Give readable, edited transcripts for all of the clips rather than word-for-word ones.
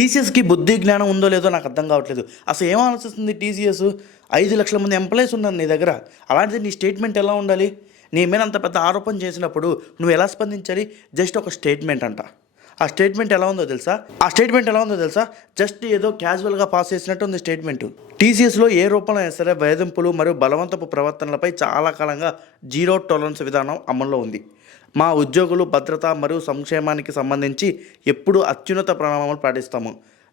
టీసీఎస్కి బుద్ధి జ్ఞానం ఉందో లేదో నాకు అర్థం కావట్లేదు. అసలు ఏం ఆలోచిస్తుంది టీసీఎస్? 5,00,000 మంది ఎంప్లాయీస్ ఉన్నారు నీ దగ్గర. అలాంటిది నీ స్టేట్మెంట్ ఎలా ఉండాలి? నీ మీద అంత పెద్ద ఆరోపణ చేసినప్పుడు నువ్వు ఎలా స్పందించాలి? జస్ట్ ఒక స్టేట్మెంట్ అంట. ఆ స్టేట్మెంట్ ఎలా ఉందో తెలుసా? జస్ట్ ఏదో క్యాజువల్గా పాస్ చేసినట్టు ఉంది స్టేట్మెంట్. టీసీఎస్లో ఏ రూపంలో అయినా సరే వేధింపులు మరియు బలవంతపు ప్రవర్తనలపై చాలా కాలంగా జీరో టాలరెన్స్ విధానం అమల్లో ఉంది. మా ఉద్యోగులు భద్రత మరియు సంక్షేమానికి సంబంధించి ఎప్పుడూ అత్యున్నత ప్రణాళికలు పాటిస్తాము.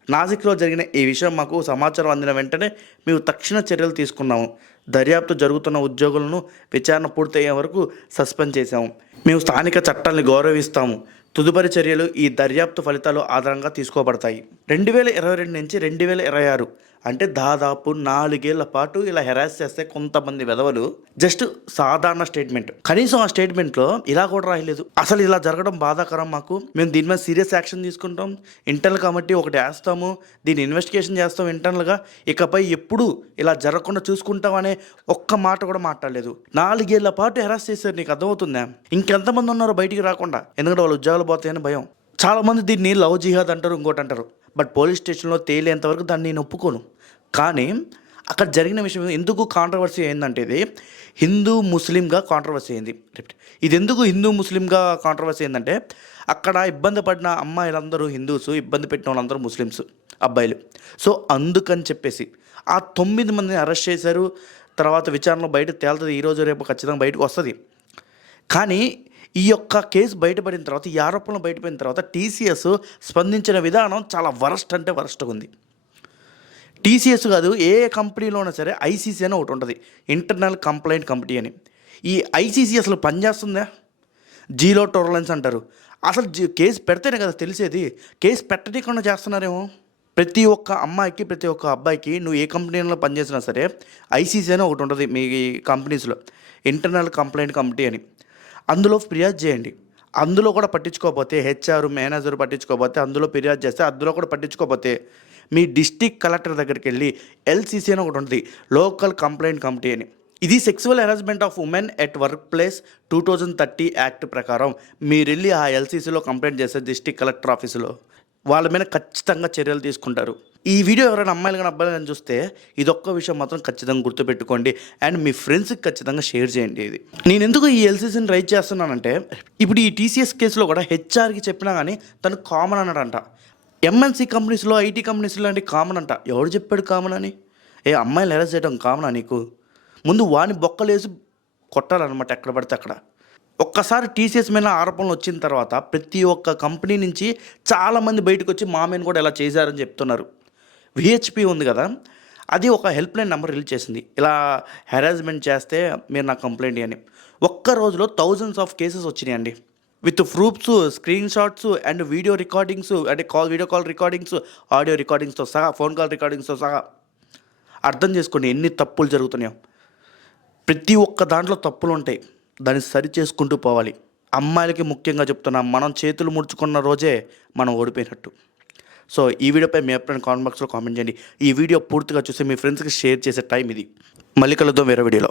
నాసిక్లో జరిగిన ఈ విషయం మాకు సమాచారం అందిన వెంటనే మేము తక్షణ చర్యలు తీసుకున్నాము. దర్యాప్తు జరుగుతున్న ఉద్యోగులను విచారణ పూర్తయ్యే వరకు సస్పెండ్ చేశాము. మేము స్థానిక చట్టాలను గౌరవిస్తాము. తదుపరి చర్యలు ఈ దర్యాప్తు ఫలితాలు ఆధారంగా తీసుకోబడతాయి. 2022 నుంచి 2026 అంటే దాదాపు 4 ఏళ్ల పాటు ఇలా హెరాస్ చేస్తే కొంతమంది వెధవలు జస్ట్ సాధారణ స్టేట్మెంట్, కనీసం ఆ స్టేట్మెంట్లో ఇలా కూడా రాయలేదు. అసలు ఇలా జరగడం బాధాకరం. మేము దీని మీద సీరియస్ యాక్షన్ తీసుకుంటాం. ఇంటర్నల్ కమిటీ ఒకటి వేస్తాము, దీన్ని ఇన్వెస్టిగేషన్ చేస్తాం ఇంటర్నల్గా. ఇకపై ఎప్పుడు ఇలా జరగకుండా చూసుకుంటాం అనే ఒక్క మాట కూడా మాట్లాడలేదు. 4 ఏళ్ల పాటు హెరాస్ చేశారు. నీకు అర్థమవుతుందా? ఇంకెంతమంది ఉన్నారో బయటికి రాకుండా, ఎందుకంటే వాళ్ళు ఉద్యోగాలు పోతాయని భయం. చాలామంది దీన్ని లవ్ జిహాద్ అంటారు, ఇంకోటి అంటారు. బట్ పోలీస్ స్టేషన్లో తేలేంతవరకు దాన్ని నేను ఒప్పుకోను. కానీ అక్కడ జరిగిన విషయం ఎందుకు కాంట్రవర్సీ అయిందంటే, ఇది హిందూ ముస్లింగా కాంట్రవర్సీ అయింది. ఇది ఎందుకు హిందూ ముస్లింగా కాంట్రవర్సీ అయిందంటే, అక్కడ ఇబ్బంది పడిన అమ్మాయిలందరూ హిందూస్, ఇబ్బంది పెట్టిన వాళ్ళందరూ ముస్లిమ్స్ అబ్బాయిలు. సో అందుకని చెప్పేసి ఆ 9 మందిని అరెస్ట్ చేశారు. తర్వాత విచారణలో బయట తేలుతుంది, ఈరోజు రేపు ఖచ్చితంగా బయటకు వస్తుంది. కానీ ఈ యొక్క కేసు బయటపడిన తర్వాత, ఈ ఆరోపణలు బయటపడిన తర్వాత టీసీఎస్ స్పందించిన విధానం చాలా వరస్ట్ అంటే వరస్ట్గా ఉంది. టీసీఎస్ కాదు, ఏ కంపెనీలోనైనా సరే ఐసీసీ అని ఒకటి ఉంటుంది, ఇంటర్నల్ కంప్లైంట్ కమిటీ అని. ఈ ఐసీసీ అసలు పనిచేస్తుందా? జీరో టాలరెన్స్ అంటారు. అసలు కేసు పెడితేనే కదా తెలిసేది. కేసు పెట్టకుండా చేస్తున్నారేమో. ప్రతి ఒక్క అమ్మాయికి, ప్రతి ఒక్క అబ్బాయికి, నువ్వు ఏ కంపెనీలో పనిచేసినా సరే ఐసీసీ అని ఒకటి ఉంటుంది మీ కంపెనీస్లో, ఇంటర్నల్ కంప్లైంట్ కమిటీ అని. అందులో ఫిర్యాదు చేయండి. అందులో కూడా పట్టించుకోకపోతే, హెచ్ఆర్ మేనేజర్ పట్టించుకోకపోతే, అందులో ఫిర్యాదు చేస్తే, అందులో కూడా పట్టించుకోకపోతే మీ డిస్ట్రిక్ట్ కలెక్టర్ దగ్గరికి వెళ్ళి ఎల్సీసీ అని ఒకటి ఉంటుంది, లోకల్ కంప్లైంట్ కమిటీ అని. ఇది sexual harassment of women at work place 2030 act ప్రకారం మీరు వెళ్ళి ఆ ఎల్సీసీలో కంప్లైంట్ చేస్తే డిస్ట్రిక్ట్ కలెక్టర్ ఆఫీసులో వాళ్ళ మీద ఖచ్చితంగా చర్యలు తీసుకుంటారు. ఈ వీడియో ఎవరైనా అమ్మాయిలు కానీ అబ్బాయిలు కానీ చూస్తే ఇదొక్క విషయం మాత్రం ఖచ్చితంగా గుర్తుపెట్టుకోండి. అండ్ మీ ఫ్రెండ్స్కి ఖచ్చితంగా షేర్ చేయండి. ఇది నేను ఎందుకు ఈ ఎల్సీసీని రైజ్ చేస్తున్నానంటే, ఇప్పుడు ఈ టీసీఎస్ కేసులో కూడా హెచ్ఆర్కి చెప్పినా కానీ తను కామన్ అన్నాడంట. ఎంఎన్సీ కంపెనీస్లో, ఐటీ కంపెనీస్లో అంటే కామన్ అంట. ఎవడు చెప్పాడు కామన్ అని? అమ్మాయిలు అరెస్ట్ చేయడం కామనా నీకు? ముందు వాని బొక్కలేసి కొట్టాలన్నమాట ఎక్కడ పడితే అక్కడ. ఒక్కసారి టీసీఎస్ మీద ఆరోపణలు వచ్చిన తర్వాత ప్రతి ఒక్క కంపెనీ నుంచి చాలామంది బయటకు వచ్చి మా మీద కూడా ఇలా చేశారని చెప్తున్నారు. విహెచ్పి ఉంది కదా, అది ఒక హెల్ప్ లైన్ నెంబర్ రిలీజ్ చేసింది. ఇలా హెరాస్మెంట్ చేస్తే మీరు నాకు కంప్లైంట్ అని. ఒక్క రోజులో థౌజండ్స్ ఆఫ్ కేసెస్ వచ్చినాయండి, with proofs, screen shots and video recordings, అంటే వీడియో కాల్ రికార్డింగ్స్, ఆడియో రికార్డింగ్స్తో సహా, ఫోన్ కాల్ రికార్డింగ్స్తో సహా. అర్థం చేసుకోండి ఎన్ని తప్పులు జరుగుతున్నాయో. ప్రతి ఒక్క దాంట్లో తప్పులు ఉంటాయి, దాన్ని సరి చేసుకుంటూ పోవాలి. అమ్మాయిలకి ముఖ్యంగా చెప్తున్నా, మనం చేతులు ముడుచుకున్న రోజే మనం ఓడిపోయినట్టు. సో ఈ వీడియోపై మీ అభిప్రాయం కామెంట్ బాక్స్లో కామెంట్ చేయండి. ఈ వీడియో పూర్తిగా చూసి మీ ఫ్రెండ్స్కి షేర్ చేసే టైం ఇది. మళ్ళీ కలుద్దాం వేరే వీడియోలో.